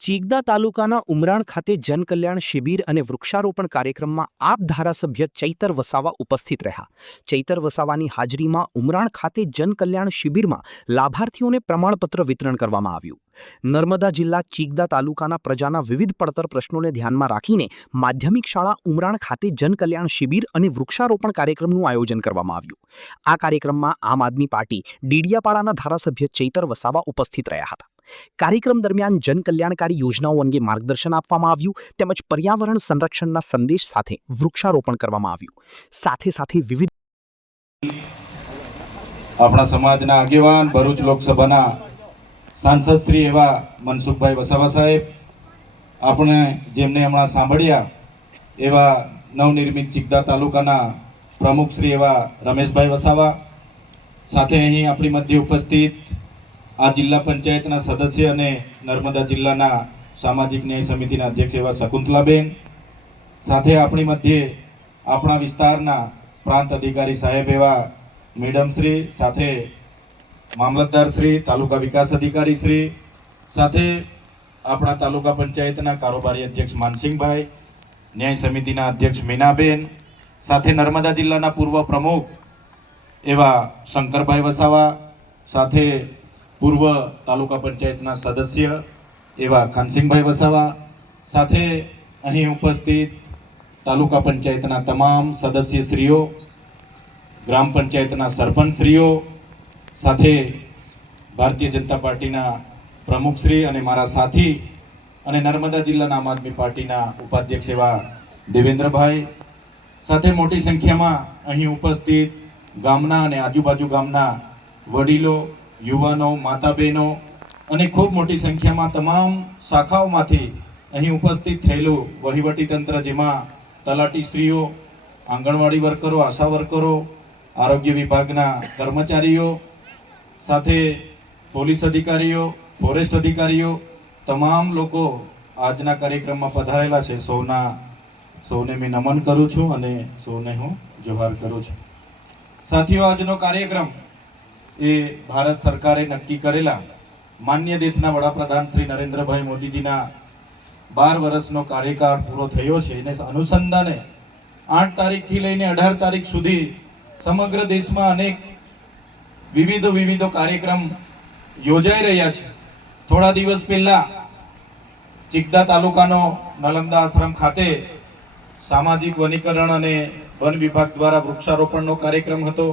ચીગદા તાલુકાના ઉમરાણ ખાતે જનકલ્યાણ શિબિર અને વૃક્ષારોપણ કાર્યક્રમમાં આપ ધારાસભ્ય ચૈતર વસાવા ઉપસ્થિત રહ્યા. ચૈતર વસાવાની હાજરીમાં ઉમરાણ ખાતે જનકલ્યાણ શિબિરમાં લાભાર્થીઓને પ્રમાણપત્ર વિતરણ કરવામાં આવ્યું. નર્મદા જિલ્લા ચીગદા તાલુકાના પ્રજાના વિવિધ પડતર પ્રશ્નોને ધ્યાનમાં રાખીને માધ્યમિક શાળા ઉમરાણ ખાતે જનકલ્યાણ શિબિર અને વૃક્ષારોપણ કાર્યક્રમનું આયોજન કરવામાં આવ્યું. આ કાર્યક્રમમાં આમ આદમી પાર્ટી ડીડિયાપાડાના ધારાસભ્ય ચૈતર વસાવા ઉપસ્થિત રહ્યા હતા. કાર્યક્રમ દરમિયાન જનકલ્યાણકારી યોજનાઓ અંગે માર્ગદર્શન આપવામાં આવ્યું તેમજ પર્યાવરણ સંરક્ષણના સંદેશ સાથે વૃક્ષારોપણ કરવામાં આવ્યું. સાથે સાથે વિવિધ આપણા સમાજના આગેવાન ભરૂચ લોકસભાના સાંસદ શ્રી એવા મનસુખભાઈ વસાવા સાહેબ, આપણે જેમને હમણાં સાંભળ્યા એવા નવનિર્મિત ચીગદા તાલુકાના પ્રમુખ શ્રી એવા રમેશભાઈ વસાવા, સાથે અહીં આપણી મધ્ય ઉપસ્થિત આ જિલ્લા પંચાયતના સદસ્ય અને નર્મદા જિલ્લાના સામાજિક ન્યાય સમિતિના અધ્યક્ષ એવા શકુંતલાબેન, સાથે આપણી મધ્યે આપણા વિસ્તારના પ્રાંત અધિકારી સાહેબ એવા મેડમ શ્રી, સાથે મામલતદાર શ્રી, તાલુકા વિકાસ અધિકારી શ્રી, સાથે આપણા તાલુકા પંચાયતના કારોબારી અધ્યક્ષ માનસિંહભાઈ, ન્યાય સમિતિના અધ્યક્ષ મીનાબેન, સાથે નર્મદા જિલ્લાના પૂર્વ પ્રમુખ એવા શંકરભાઈ વસાવા, સાથે પૂર્વ તાલુકા પંચાયતના સદસ્ય એવા ખાનસિંહભાઈ વસાવા, સાથે અહીં ઉપસ્થિત તાલુકા પંચાયતના તમામ સદસ્યશ્રીઓ, ગ્રામ પંચાયતના સરપંચશ્રીઓ, સાથે ભારતીય જનતા પાર્ટીના પ્રમુખશ્રી અને મારા સાથી અને નર્મદા જિલ્લાના આમ આદમી પાર્ટીના ઉપાધ્યક્ષ એવા દેવેન્દ્રભાઈ, સાથે મોટી સંખ્યામાં અહીં ઉપસ્થિત ગામના અને આજુબાજુ ગામના વડીલો, યુવાનો, માતા બહેનો અને ખૂબ મોટી સંખ્યામાં તમામ શાખાઓમાંથી અહીં ઉપસ્થિત થયેલું વહીવટી તંત્ર, જેમાં તલાટીશ્રીઓ, આંગણવાડી વર્કરો, આશા વર્કરો, આરોગ્ય વિભાગના કર્મચારીઓ, સાથે પોલીસ અધિકારીઓ, ફોરેસ્ટ અધિકારીઓ, તમામ લોકો આજના કાર્યક્રમમાં પધારેલા છે. સૌને મેં નમન કરું છું અને સૌને હું જોહાર કરું છું. સાથીઓ, આજનો કાર્યક્રમ એ ભારત સરકારે નક્કી કરેલા માન્ય દેશના વડાપ્રધાન શ્રી નરેન્દ્રભાઈ મોદીજીના 12 વર્ષનો કાર્યકાળ પૂરો થયો છે એને અનુસંધાને 8 તારીખથી લઈને 18 તારીખ સુધી સમગ્ર દેશમાં અનેક વિવિધ કાર્યક્રમ યોજાઈ રહ્યા છે. થોડા દિવસ પહેલા ચીગદા તાલુકાનો નલંદા આશ્રમ ખાતે સામાજિક વનીકરણ અને વન વિભાગ દ્વારા વૃક્ષારોપણનો કાર્યક્રમ હતો.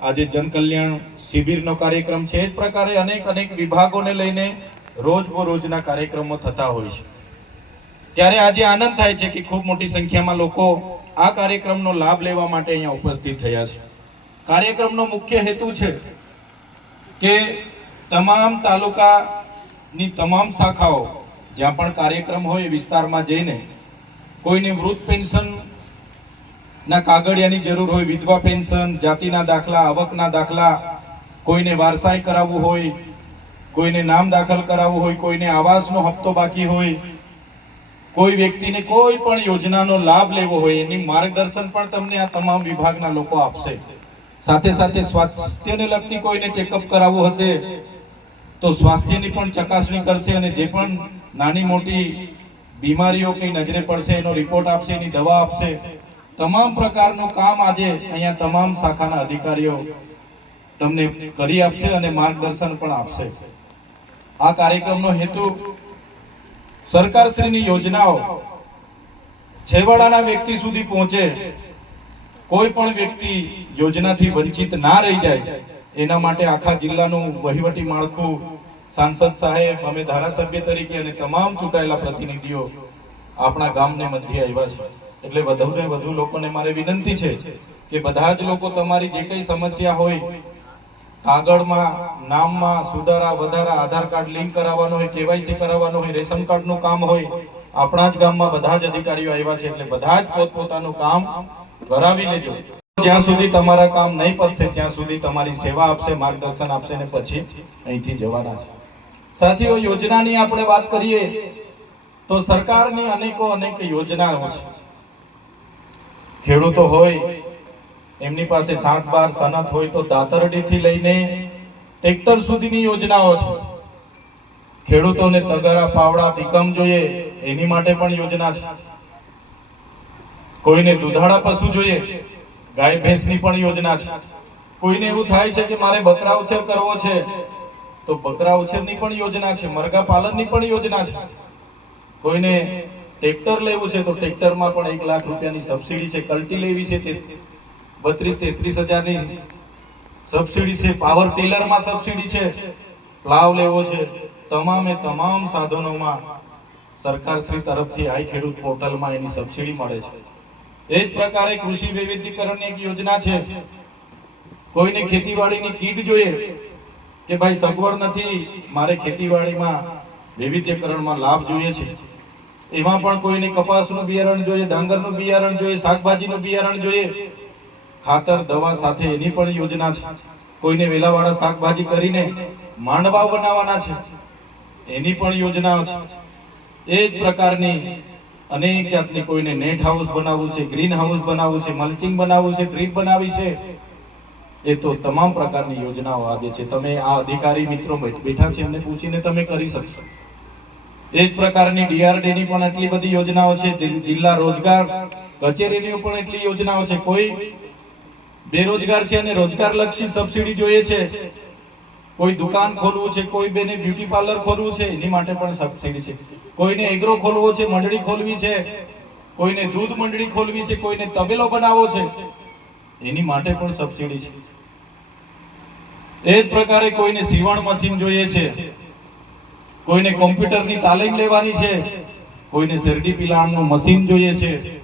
આજે જનકલ્યાણ શિબિરનો કાર્યક્રમ છે. એ જ પ્રકારે અનેક વિભાગોને લઈને રોજના કાર્યક્રમો થતા હોય છે. ત્યારે આજે આનંદ થાય છે કે ખૂબ મોટી સંખ્યામાં લોકો આ કાર્યક્રમનો લાભ લેવા માટે અહીંયા ઉપસ્થિત થયા છે. કાર્યક્રમનો મુખ્ય હેતુ છે કે તમામ તાલુકાની તમામ શાખાઓ જ્યાં પણ કાર્યક્રમ હોય એ વિસ્તારમાં જઈને કોઈને વૃદ્ધ પેન્શન ના કાગળિયાની જરૂર હોય, વિધવા પેન્શન, જાતિના દાખલા, આવકના દાખલા, કોઈને વારસાઈ કરાવવું હોય, કોઈને નામ દાખલ કરાવવું હોય, કોઈને આવાસનો હપ્તો બાકી હોય, કોઈ વ્યક્તિને કોઈ પણ યોજનાનો લાભ લેવો હોય, એની માર્ગદર્શન પણ તમને આ તમામ વિભાગના લોકો આપશે. સાથે સાથે સ્વાસ્થ્યને લગતી કોઈને ચેકઅપ કરાવવું હશે તો સ્વાસ્થ્યની પણ ચકાસણી કરશે અને જે પણ નાની મોટી બીમારીઓ કઈ નજરે પડશે એનો રિપોર્ટ આપશે, એની દવા આપશે. તમામ પ્રકારનું કામ આજે અહીંયા તમામ શાખાના અધિકારીઓ તમને કરી આપશે અને માર્ગદર્શન પણ આપશે. આ કાર્યક્રમનો હેતુ સરકારશ્રીની યોજનાઓ છેવાડાના વ્યક્તિ સુધી પહોંચે, કોઈ પણ વ્યક્તિ યોજનાથી વંચિત ના રહી જાય એના માટે આખા જિલ્લાનું વહીવટી માળખું, સાંસદ સાહેબ, અમે ધારાસભ્ય તરીકે અને તમામ ચૂંટાયેલા પ્રતિનિધિઓ આપણા ગામને મધ્ય આવ્યા છે. એટલે વધુને વધુ લોકોને મારે વિનંતી છે કે બધા જ લોકો તમારી જે કઈ સમસ્યા હોય, કાગળમાં, નામમાં સુધારા વધારા, આધાર કાર્ડ લિંક કરાવવાનો હોય, કેવાયસી કરાવવાનો હોય, રેશન કાર્ડનું કામ હોય, આપણા જ ગામમાં બધા જ અધિકારીઓ આવ્યા છે. એટલે બધા જ પોતપોતાનું કામ કરાવી લેજો. જ્યાં સુધી તમારા કામ નહીં પતશે ત્યાં સુધી તમારી સેવા આપશે, માર્ગદર્શન આપશે અને પછી અહીંથી જવાના છે. સાથીઓ, યોજનાની આપણે વાત કરીએ તો સરકારની અનેક યોજનાઓ છે. ખેડૂતો હોય એમની પાસે 7-12 સનત હોય તો દાતરડીથી લઈને ટ્રેક્ટર સુધીની યોજનાઓ છે. ખેડૂતોને તગારા પાવડા ટીકમ જોઈએ એની માટે પણ યોજના છે. કોઈને દુધાળા પશુ જોઈએ, ગાય ભેંસની પણ યોજના છે. કોઈને એવું થાય છે કે મારે બકરા ઉછેર કરવો છે તો બકરા ઉછેરની પણ યોજના છે, મરઘા પાલનની પણ યોજના છે. કોઈને ટ્રેક્ટર લેવું છે તો ટ્રેક્ટરમાં પણ 1 લાખ રૂપિયાની સબસિડી છે. કલ્ટી લેવી છે તે 32-33 હજારની સબસિડી છે. પાવર ટીલરમાં સબસિડી છે. પ્લાવ લેવો છે, તમામે તમામ સાધનોમાં સરકારશ્રી તરફથી આઈ ખેડૂત પોર્ટલમાં એની સબસિડી મળે છે. એ જ પ્રકારે કૃષિ વૈવિધ્યકરણની એક યોજના છે. કોઈને ખેતીવાડીની કીટ જોઈએ કે ભાઈ સગવડ નથી, મારે ખેતીવાડીમાં વૈવિધ્યકરણમાં લાભ જોઈએ છે, એમાં પણ કોઈને કપાસનું બિયારણ જોઈએ, ડાંગરનું બિયારણ જોઈએ, શાકભાજીનું બિયારણ જોઈએ, ખાતર દવા સાથે એની પણ યોજના છે. કોઈને વેલાવાળા શાકભાજી કરીને માંડવા બનાવવાના છે, એની પણ યોજનાઓ છે. એ જ પ્રકારની અનેક જાતની, કોઈને નેટ હાઉસ બનાવવું છે, ગ્રીન હાઉસ બનાવવું છે, મલ્ચિંગ બનાવવું છે, ડ્રીપ બનાવી છે, એ તો તમામ પ્રકારની યોજનાઓ આજે છે. તમે આ અધિકારી મિત્રો બેઠા છે એમને પૂછીને તમે કરી શકશો. એ જ પ્રકારની ડીઆરડીની પણ એટલી બધી યોજનાઓ છે. જિલ્લા રોજગાર કચેરીની પણ એટલી યોજનાઓ છે. કોઈ બેરોજગાર છે અને રોજગારલક્ષી સબસિડી જોઈએ છે, કોઈ દુકાન ખોલવું છે, કોઈ બેને બ્યુટી પાર્લર ખોલવું છે, એની માટે પણ સબસિડી છે. કોઈને એગ્રો ખોલવો છે, મંડળી ખોલવી છે, કોઈને દૂધ મંડળી ખોલવી છે, કોઈને તબેલો બનાવવો છે, એની માટે પણ સબસિડી છે. એ જ પ્રકારે કોઈને સીવણ મશીન જોઈએ છે, કોઈને કોમ્પ્યુટરની તાલીમ લેવાની છે, કોઈને શેરડી પિલાણનું મશીન જોઈએ છે,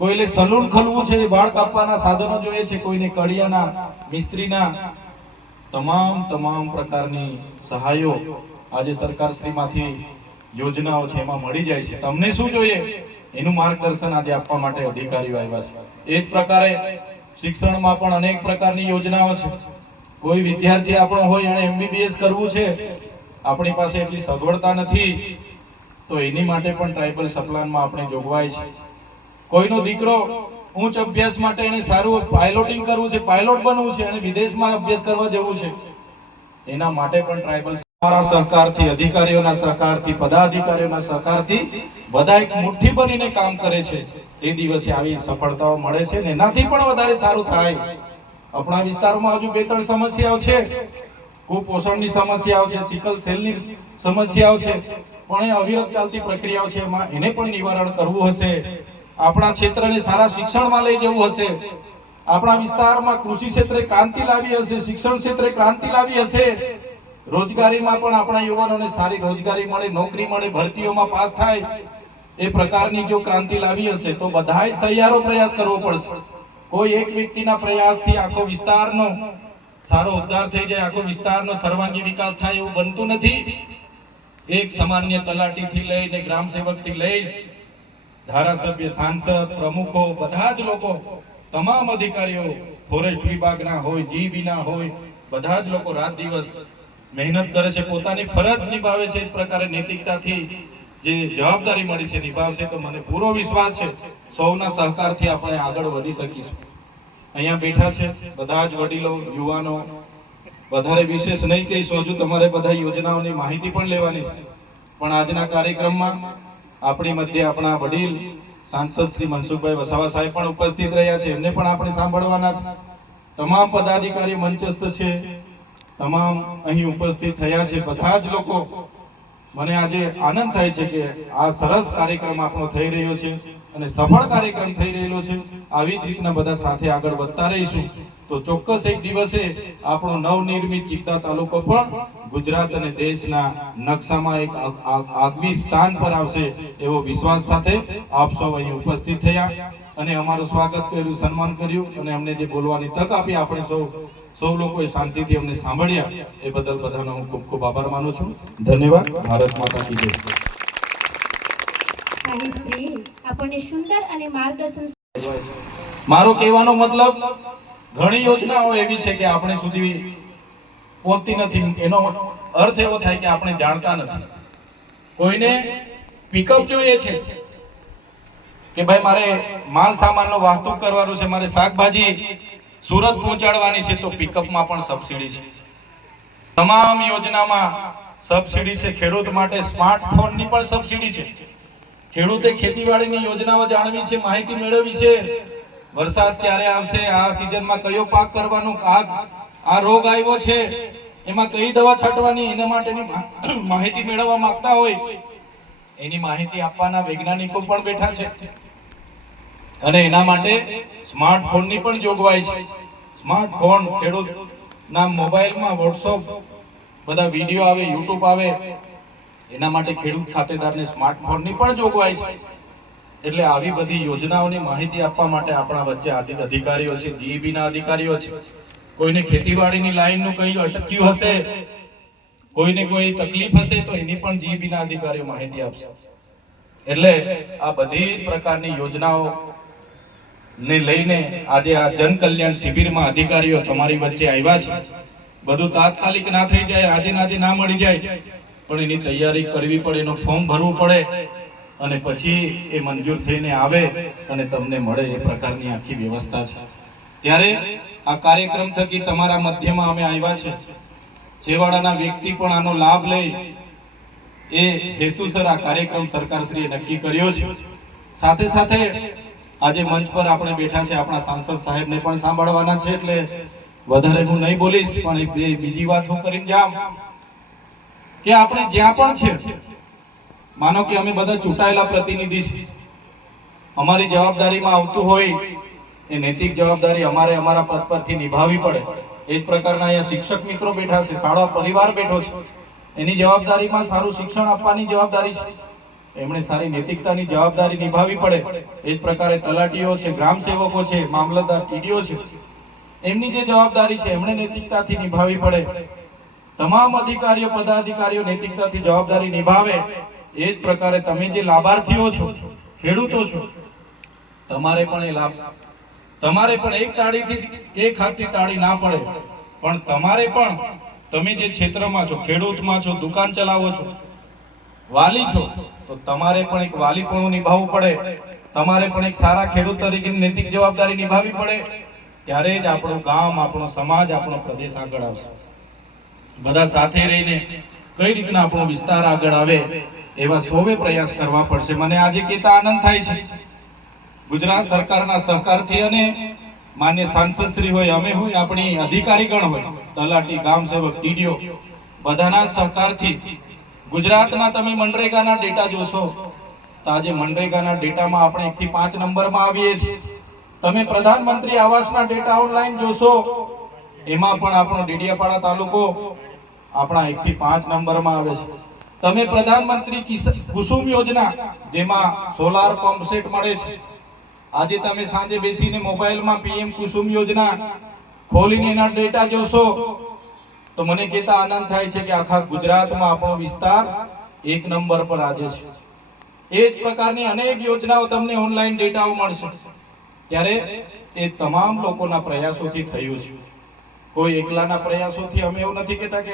કોઈને સલૂન ખોલવું છે, વાળ કાપવાના સાધનો જોઈએ છે, કોઈને કડિયાના મિસ્ત્રીના તમામ પ્રકારની સહાયો આજે સરકારશ્રીમાંથી યોજનાઓ છે એમાં મળી જાય છે. તમને શું જોઈએ એનું માર્ગદર્શન આજે આપવા માટે અધિકારીઓ આવ્યા છે. એ જ પ્રકારે શિક્ષણમાં પણ અનેક પ્રકારની યોજનાઓ છે. કોઈ વિદ્યાર્થી આપણો હોય અને MBBS કરવું છે, આપણી પાસે એટલી સગવડતા નથી, તો એની માટે પણ ટ્રાઇબલ સપ્લાનમાં આપણે જોગવાઈ છે. કોઈનો દીકરો ઉચ્ચ અભ્યાસ માટે એને સારું પાયલોટિંગ કરવું છે, પાયલોટ બનવું છે અને વિદેશમાં અભ્યાસ કરવા જવું છે, એના માટે પણ ટ્રાઇબલ અમારા સહકારથી, અધિકારીઓના સહકારથી, પદાધિકારીઓના સહકારથી બધા એક મુઠ્ઠી બનીને કામ કરે છે. એ દિવસે આવી સફળતાઓ મળે છે ને એનાથી પણ વધારે સારું થાય. આપણા વિસ્તારમાં હજુ 2-3 સમસ્યાઓ છે. કુપોષણની સમસ્યાઓ છે, સિકલ સેલની સમસ્યાઓ છે, પણ એ અવિરત ચાલતી પ્રક્રિયાઓ છે. એમાં એને પણ નિવારણ કરવું હશે, આપણા ક્ષેત્રને સારા શિક્ષણમાં લઈ જવું હશે, આપણા વિસ્તારમાં કૃષિ ક્ષેત્રે ક્રાંતિ લાવી હશે, શિક્ષણ ક્ષેત્રે ક્રાંતિ લાવી હશે, રોજગારીમાં પણ આપણા યુવાનોને સારી રોજગારી મળે, નોકરી મળે, ભરતીઓમાં પાસ થાય, એ પ્રકારની જો ક્રાંતિ લાવી હશે તો બધાય સહિયારો પ્રયાસ કરવો પડશે. કોઈ એક વ્યક્તિના પ્રયાસથી આખો વિસ્તારનો સારો ઉદ્ધાર થઈ જાય, આખો વિસ્તારનો સર્વાંગી વિકાસ થાય એવું બનતું નથી. એક સામાન્ય તલાટીથી લઈને ગ્રામ સેવકથી લઈ ધારાસભ્ય, સાંસદ, પ્રમુખો, બધા જ લોકો, તમામ અધિકારીઓ, ફોરેસ્ટ વિભાગના હોય, જીબીના હોય, બધા જ લોકો રાત દિવસ મહેનત કરે છે, પોતાની ફરજ નિભાવે છે. એ પ્રકારે નૈતિકતાથી જે જવાબદારી મળી છે નિભાવશે તો મને પૂરો વિશ્વાસ છે સૌના સહકારથી આપણે આગળ વધી શકીશું. અહીંયા બેઠા છે બધા જ વડીલો, યુવાનો, વધારે વિશેષ નહીં કહીશું, હજુ તમારે બધા યોજનાઓની માહિતી પણ લેવાની છે. પણ આજના કાર્યક્રમમાં આપણી મધ્ય આપણા વડીલ સાંસદ શ્રી મનસુખભાઈ વસાવા સાહેબ પણ ઉપસ્થિત રહ્યા છે, એમને પણ આપણે સાંભળવાના છે. તમામ પદાધિકારીઓ મંચસ્થ છે, તમામ અહીં ઉપસ્થિત થયા છે બધા જ લોકો. મને આજે આનંદ થાય છે કે આ સરસ કાર્યક્રમ આપણો થઈ રહ્યો છે અને સફળ કાર્યક્રમ થઈ રહેલો છે. આવી જ રીતના બધા સાથે આગળ વધતા રહીશું તો ચોક્કસ એક દિવસે આપણો નવનિર્મિત ચિત્તા તાલુકો પણ ગુજરાત અને દેશના નકશામાં એક આગવી સ્થાન પર આવશે એવો વિશ્વાસ સાથે આપ સૌ અહીં ઉપસ્થિત થયા અને અમારું સ્વાગત કર્યું, સન્માન કર્યું અને અમને જે બોલવાની તક આપી, આપણે સૌ લોકોએ શાંતિથી અમને સાંભળ્યા, એ બદલ બધાનો હું ખૂબ ખૂબ આભાર માનું છું. ધન્યવાદ. ભારત માતા કી જય. આપણને સુંદર અને માર્ગદર્શન. મારો કહેવાનો મતલબ ઘણી યોજનાઓ એવી છે કે આપણે સુધી પહોંચતી નથી. એનો અર્થ એવો થાય કે આપણે જાણતા નથી. કોઈને પિકઅપ જોઈએ છે કે ભાઈ મારે માલ સામાનનો વાહતુક કરવાનો છે, મારે શાકભાજી સુરત પહોંચાડવાની છે, તો પિકઅપમાં પણ સબસિડી છે. તમામ યોજનામાં સબસિડી છે, ખેડૂત માટે સ્માર્ટફોનની પણ સબસિડી છે. ખેડૂતે ખેતીવાડીની યોજનાઓ જાણવી છે, માહિતી મેળવવી છે. વરસાદ ક્યારે આવશે, આ સિઝનમાં કયો પાક કરવાનો, આ રોગ આવ્યો છે એમાં કઈ દવા છાંટવાની, એના માટેની માહિતી મેળવવા માંગતા હોય એની માહિતી આપવાના વૈજ્ઞાનિકો પણ બેઠા છે. અને એના માટે સ્માર્ટફોનની પણ જોગવાઈ છે. સ્માર્ટફોન ખેડૂતના મોબાઈલમાં વોટ્સઅપ બધા વિડીયો આવે, યુટ્યુબ આવે, એના માટે ખેડૂત ખાતેદારને સ્માર્ટફોનની પણ જોગવાઈ છે. એટલે આવી બધી યોજનાઓની માહિતી આપવા માટે આપણા વચ્ચે અધિકારીઓ છે, જીઈબી ના અધિકારીઓ છે. કોઈને ખેતીવાડીની લાઈનનું કંઈ અટક્યું હશે, કોઈને કોઈ તકલીફ હશે તો એની પણ જીઈબી ના અધિકારીઓ માહિતી આપશે. એટલે આ બધી પ્રકારની યોજનાઓ ને લઈને આજે આ જન કલ્યાણ શિબિરમાં અધિકારીઓ તમારી વચ્ચે આવ્યા છે. બધું તાત્કાલિક ના થઈ જાય, આજે ના આજે ના મળી જાય, પણ એની તૈયારી કરવી પડે, એનું ફોર્મ ભરવું પડે અને પછી એ મંજૂર થઈને આવે અને તમને મળે, એ પ્રકારની આખી વ્યવસ્થા છે. ત્યારે આ કાર્યક્રમ થકી તમારા મધ્યમાં અમે આવ્યા છે. છેવાડાના વ્યક્તિ પણ આનો લાભ લે એ હેતુસર આ કાર્યક્રમ સરકારશ્રીએ નક્કી કર્યો છે. સાથે સાથે આજે મંચ પર આપણે બેઠા છે, આપણા સાંસદ સાહેબને પણ સાંભળવાના છે, એટલે વધારે હું નહીં બોલીશ, પણ એક બીજી વાત હું કરીને જામ કે આપણે જ્યાં પણ છે, માનો કે અમે બધા ચૂંટાયેલા પ્રતિનિધિ છીએ, અમારી જવાબદારીમાં આવતું હોય એ નૈતિક જવાબદારી અમારે અમારા પદ પરથી નિભાવવી પડે. એ જ પ્રકારના અહીંયા શિક્ષક મિત્રો બેઠા છે, શાળા પરિવાર બેઠો છે, એની જવાબદારીમાં સારું શિક્ષણ આપવાની જવાબદારી છે, એમણે સારી નૈતિકતાની જવાબદારી નિભાવવી પડે. એ જ પ્રકારે તલાટીઓ છે, ગ્રામ સેવકો છે, મામલતદાર, ટીડીઓ છે, એમની જે જવાબદારી છે એમણે નૈતિકતાથી નિભાવવી પડે. તમામ અધિકારીઓ, પદાધિકારીઓ નૈતિકતાથી જવાબદારી નિભાવે. એ જ પ્રકારે તમે જે લાભાર્થીઓ છો, ખેડૂતો છો, તમારે પણ એ લાભ, તમારે પણ એક તાળીથી એક હાથથી તાળી ના પડે, પણ તમારે પણ, તમે જે ક્ષેત્રમાં છો, ખેડૂતમાં છો, દુકાન ચલાવો છો, વાલી છો, તો તમારે પણ એક વાલીપણું નિભાવવું પડે. તમારે પણ એક સારા ખેડૂત તરીકેની નૈતિક જવાબદારી નિભાવવી પડે. ત્યારે જ આપણું ગામ, આપણો સમાજ, આપણો પ્રદેશ આગળ આવશે. બધા સાથે રહીને કઈ રીતના આપણો વિસ્તાર આગળ આવે એવા સૌએ પ્રયાસ કરવા પડશે. મને આજે કહેતા આનંદ થાય છે, ગુજરાત સરકારના સહકારથી અને માન્ય સાંસદ શ્રી હોય, અમે હોય, આપણી અધિકારીગણ હોય, તલાટી, ગામ સેવક, ટીડીઓ, બધાના સહકારથી ગુજરાતના તમે મનરેગાના ડેટા જોશો તો આજે મનરેગાના ડેટામાં આપણે 1 થી 5 નંબરમાં આવીએ છીએ. તમે પ્રધાનમંત્રી આવાસના ડેટા ઓનલાઈન જોશો, એમાં પણ આપણો ડેડિયાપાડા તાલુકો આપણા 1 થી 5 નંબરમાં આવે છે. તમે પ્રધાનમંત્રી કુસુમ યોજના, જેમાં સોલાર પંપ સેટ મળે છે, આજે તમે સાંજે બેસીને મોબાઈલમાં પીએમ કુસુમ યોજના ખોલીને એના ડેટા જોશો તો મને કહેતા આનંદ થાય છે કે આખા ગુજરાતમાં આપણો વિસ્તાર 1 નંબર પર આજે છે. એ જ પ્રકારની અનેક યોજનાઓ તમને ઓનલાઈન ડેટાઓ મળશે. ત્યારે એ તમામ લોકોના પ્રયાસોથી થયું છે. કોઈ એકલાના પ્રયાસોથી અમે એવું નથી કહેતા કે